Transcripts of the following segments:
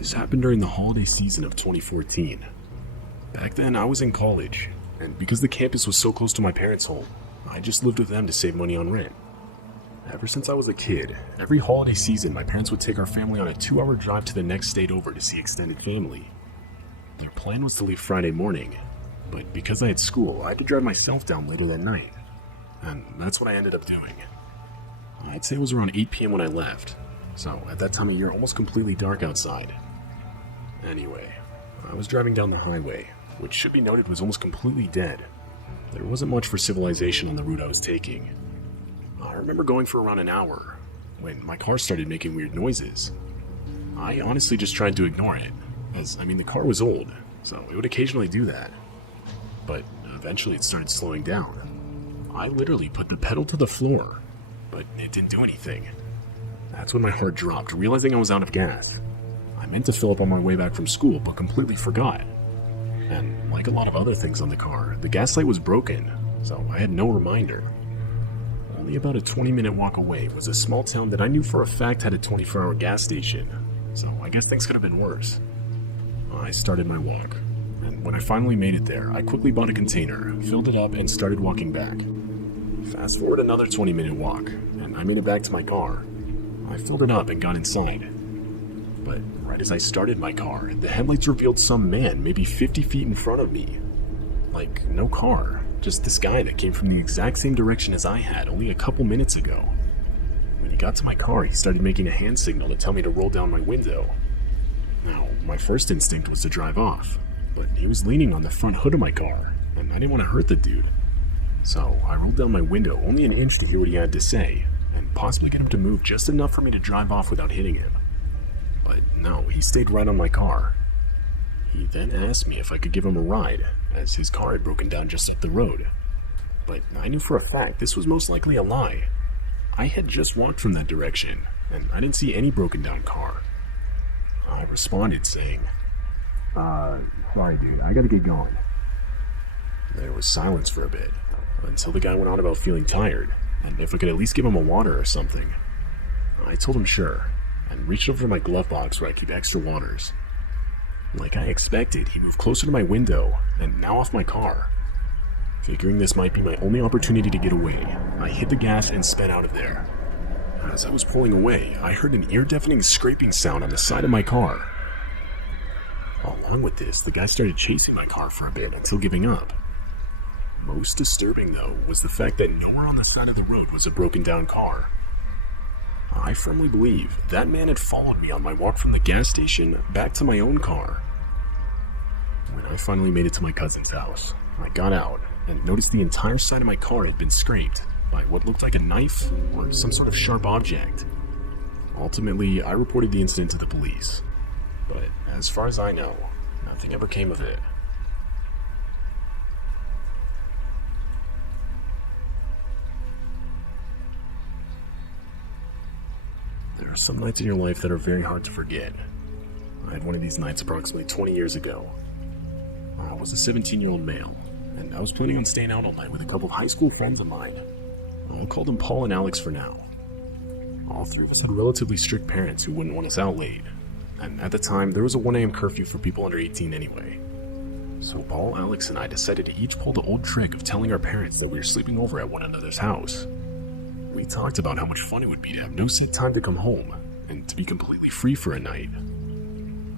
This happened during the holiday season of 2014. Back then, I was in college, and because the campus was so close to my parents' home, I just lived with them to save money on rent. Ever since I was a kid, every holiday season my parents would take our family on a 2-hour drive to the next state over to see extended family. Their plan was to leave Friday morning, but because I had school, I had to drive myself down later that night, and that's what I ended up doing. I'd say it was around 8 p.m. when I left, so at that time of year almost completely dark outside. Anyway, I was driving down the highway, which should be noted was almost completely dead. There wasn't much for civilization on the route I was taking. I remember going for around an hour, when my car started making weird noises. I honestly just tried to ignore it, as the car was old, so it would occasionally do that. But eventually it started slowing down. I literally put the pedal to the floor, but it didn't do anything. That's when my heart dropped, realizing I was out of gas. I meant to fill up on my way back from school, but completely forgot. And like a lot of other things on the car, the gas light was broken, so I had no reminder. Only about a 20-minute walk away was a small town that I knew for a fact had a 24-hour gas station, so I guess things could have been worse. I started my walk, and when I finally made it there, I quickly bought a container, filled it up, and started walking back. Fast forward another 20-minute walk, and I made it back to my car. I filled it up and got inside. But right as I started my car, the headlights revealed some man maybe 50 feet in front of me. Like, no car, just this guy that came from the exact same direction as I had only a couple minutes ago. When he got to my car, he started making a hand signal to tell me to roll down my window. Now, my first instinct was to drive off, but he was leaning on the front hood of my car, and I didn't want to hurt the dude. So I rolled down my window only an inch to hear what he had to say, and possibly get him to move just enough for me to drive off without hitting him. But no, he stayed right on my car. He then asked me if I could give him a ride, as his car had broken down just up the road. But I knew for a fact this was most likely a lie. I had just walked from that direction, and I didn't see any broken down car. I responded saying, sorry dude, I gotta get going. There was silence for a bit, until the guy went on about feeling tired, and if I could at least give him a water or something. I told him sure, and reached over to my glove box where I keep extra waters. Like I expected, he moved closer to my window, and now off my car. Figuring this might be my only opportunity to get away, I hit the gas and sped out of there. As I was pulling away, I heard an ear-deafening scraping sound on the side of my car. Along with this, the guy started chasing my car for a bit until giving up. Most disturbing, though, was the fact that nowhere on the side of the road was a broken-down car. I firmly believe that man had followed me on my walk from the gas station back to my own car. When I finally made it to my cousin's house, I got out and noticed the entire side of my car had been scraped by what looked like a knife or some sort of sharp object. Ultimately, I reported the incident to the police, but as far as I know, nothing ever came of it. There are some nights in your life that are very hard to forget. I had one of these nights approximately 20 years ago. I was a 17-year-old male, and I was planning on staying out all night with a couple of high school friends of mine. I'll call them Paul and Alex for now. All three of us had relatively strict parents who wouldn't want us out late, and at the time there was a 1 a.m. curfew for people under 18 anyway. So Paul, Alex, and I decided to each pull the old trick of telling our parents that we were sleeping over at one another's house. We talked about how much fun it would be to have no set time to come home, and to be completely free for a night.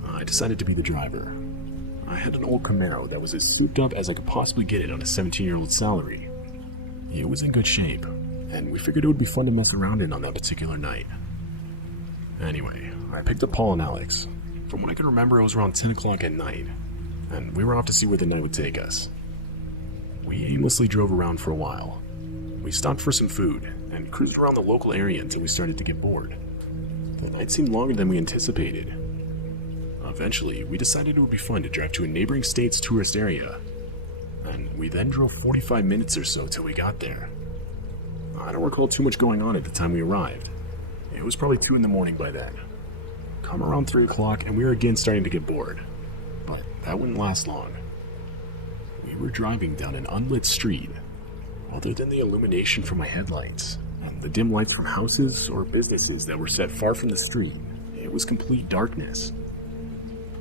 I decided to be the driver. I had an old Camaro that was as souped up as I could possibly get it on a 17-year-old salary. It was in good shape, and we figured it would be fun to mess around in on that particular night. Anyway, I picked up Paul and Alex. From what I can remember, it was around 10 o'clock at night, and we were off to see where the night would take us. We aimlessly drove around for a while. We stopped for some food, and cruised around the local area until we started to get bored. The night seemed longer than we anticipated. Eventually, we decided it would be fun to drive to a neighboring state's tourist area, and we then drove 45 minutes or so till we got there. I don't recall too much going on at the time we arrived. It was probably 2 in the morning by then. Come around 3 o'clock and we were again starting to get bored, but that wouldn't last long. We were driving down an unlit street. Other than the illumination from my headlights, and the dim lights from houses or businesses that were set far from the street, it was complete darkness.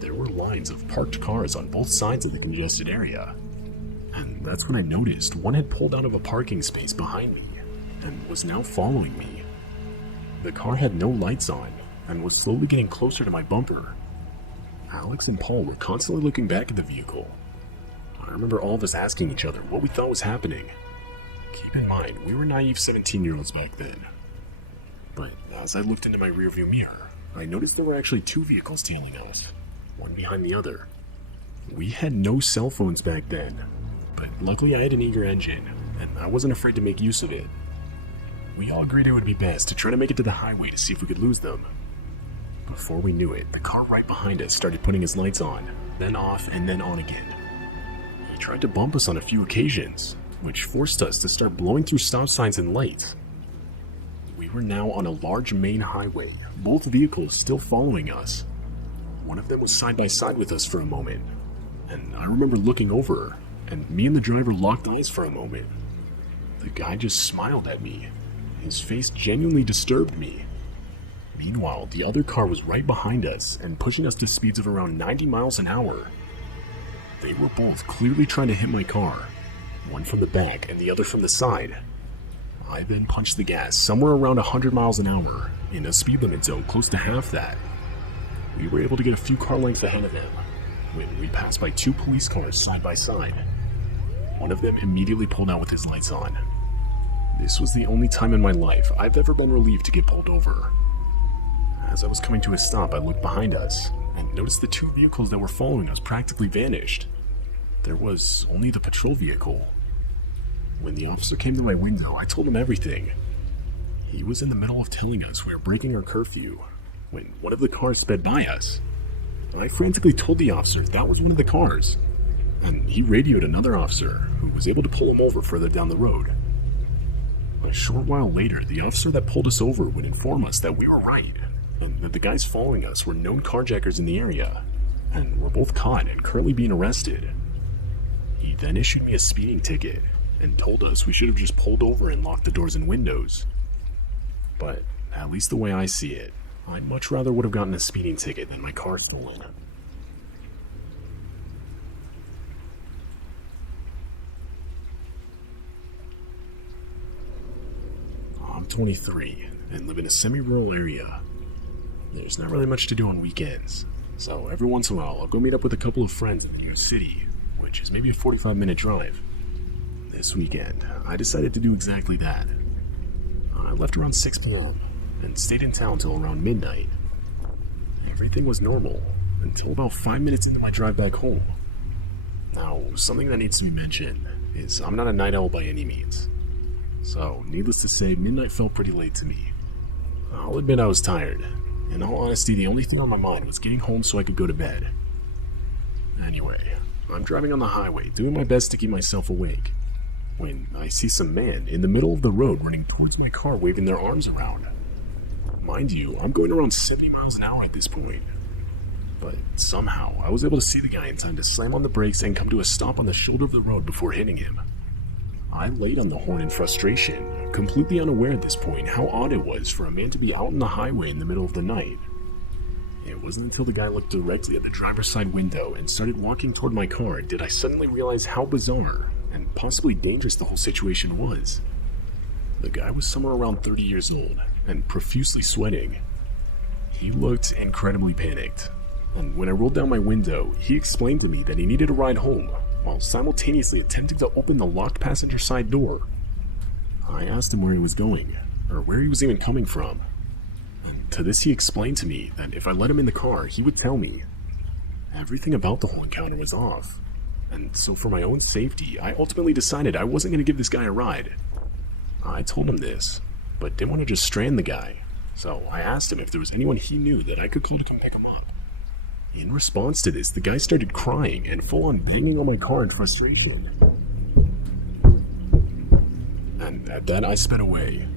there were lines of parked cars on both sides of the congested area. And that's when I noticed one had pulled out of a parking space behind me and was now following me. The car had no lights on and was slowly getting closer to my bumper. Alex and Paul were constantly looking back at the vehicle. I remember all of us asking each other what we thought was happening. Keep in mind, we were naive 17-year-olds back then. But as I looked into my rearview mirror, I noticed there were actually two vehicles tailing us, one behind the other. We had no cell phones back then, but luckily I had an eager engine, and I wasn't afraid to make use of it. We all agreed it would be best to try to make it to the highway to see if we could lose them. Before we knew it, the car right behind us started putting his lights on, then off, and then on again. He tried to bump us on a few occasions, which forced us to start blowing through stop signs and lights. We were now on a large main highway, both vehicles still following us. One of them was side by side with us for a moment, and I remember looking over, and me and the driver locked eyes for a moment. The guy just smiled at me. His face genuinely disturbed me. Meanwhile, the other car was right behind us and pushing us to speeds of around 90 miles an hour. They were both clearly trying to hit my car, one from the back and the other from the side. I then punched the gas somewhere around 100 miles an hour in a speed limit zone close to half that. We were able to get a few car lengths ahead of him when we passed by two police cars side by side. One of them immediately pulled out with his lights on. This was the only time in my life I've ever been relieved to get pulled over. As I was coming to a stop, I looked behind us and noticed the two vehicles that were following us practically vanished. There was only the patrol vehicle. When the officer came to my window, I told him everything. He was in the middle of telling us we were breaking our curfew when one of the cars sped by us. I frantically told the officer that was one of the cars, and he radioed another officer who was able to pull him over further down the road. A short while later, the officer that pulled us over would inform us that we were right, and that the guys following us were known carjackers in the area, and were both caught and currently being arrested. He then issued me a speeding ticket, and told us we should have just pulled over and locked the doors and windows. But, at least the way I see it, I much rather would have gotten a speeding ticket than my car stolen. I'm 23, and live in a semi-rural area. There's not really much to do on weekends, so every once in a while I'll go meet up with a couple of friends in the US city, which is maybe a 45-minute drive. This weekend, I decided to do exactly that. I left around 6 p.m. and stayed in town till around midnight. Everything was normal until about 5 minutes into my drive back home. Now, something that needs to be mentioned is I'm not a night owl by any means. So, needless to say, midnight felt pretty late to me. I'll admit I was tired. In all honesty, the only thing on my mind was getting home so I could go to bed. Anyway, I'm driving on the highway, doing my best to keep myself awake, when I see some man in the middle of the road running towards my car waving their arms around. Mind you, I'm going around 70 miles an hour at this point. But somehow, I was able to see the guy in time to slam on the brakes and come to a stop on the shoulder of the road before hitting him. I laid on the horn in frustration, completely unaware at this point how odd it was for a man to be out on the highway in the middle of the night. It wasn't until the guy looked directly at the driver's side window and started walking toward my car did I suddenly realize how bizarre and possibly dangerous the whole situation was. The guy was somewhere around 30 years old and profusely sweating. He looked incredibly panicked, and when I rolled down my window, he explained to me that he needed a ride home while simultaneously attempting to open the locked passenger side door. I asked him where he was going, or where he was even coming from. And to this he explained to me that if I let him in the car, he would tell me. Everything about the whole encounter was off, and so for my own safety, I ultimately decided I wasn't going to give this guy a ride. I told him this, but didn't want to just strand the guy, so I asked him if there was anyone he knew that I could call to come pick him up. In response to this, the guy started crying and full-on banging on my car in frustration. And at that, I sped away.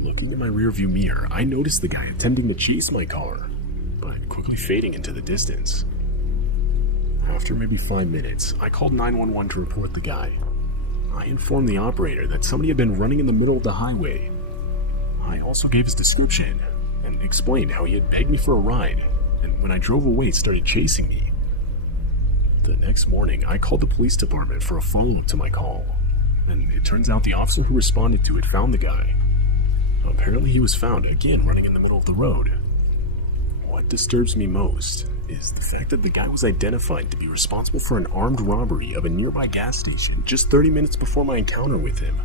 Looking in my rearview mirror, I noticed the guy attempting to chase my car, but quickly fading into the distance. After maybe 5 minutes, I called 911 to report the guy. I informed the operator that somebody had been running in the middle of the highway. I also gave his description and explained how he had begged me for a ride, and when I drove away, started chasing me. The next morning, I called the police department for a follow-up to my call, and it turns out the officer who responded to it found the guy. Apparently he was found, again, running in the middle of the road. What disturbs me most is the fact that the guy was identified to be responsible for an armed robbery of a nearby gas station just 30 minutes before my encounter with him.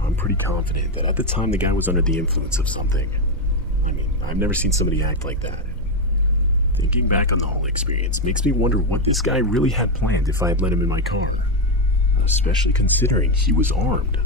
I'm pretty confident that at the time the guy was under the influence of something. I mean, I've never seen somebody act like that. Thinking back on the whole experience makes me wonder what this guy really had planned if I had let him in my car. Especially considering he was armed.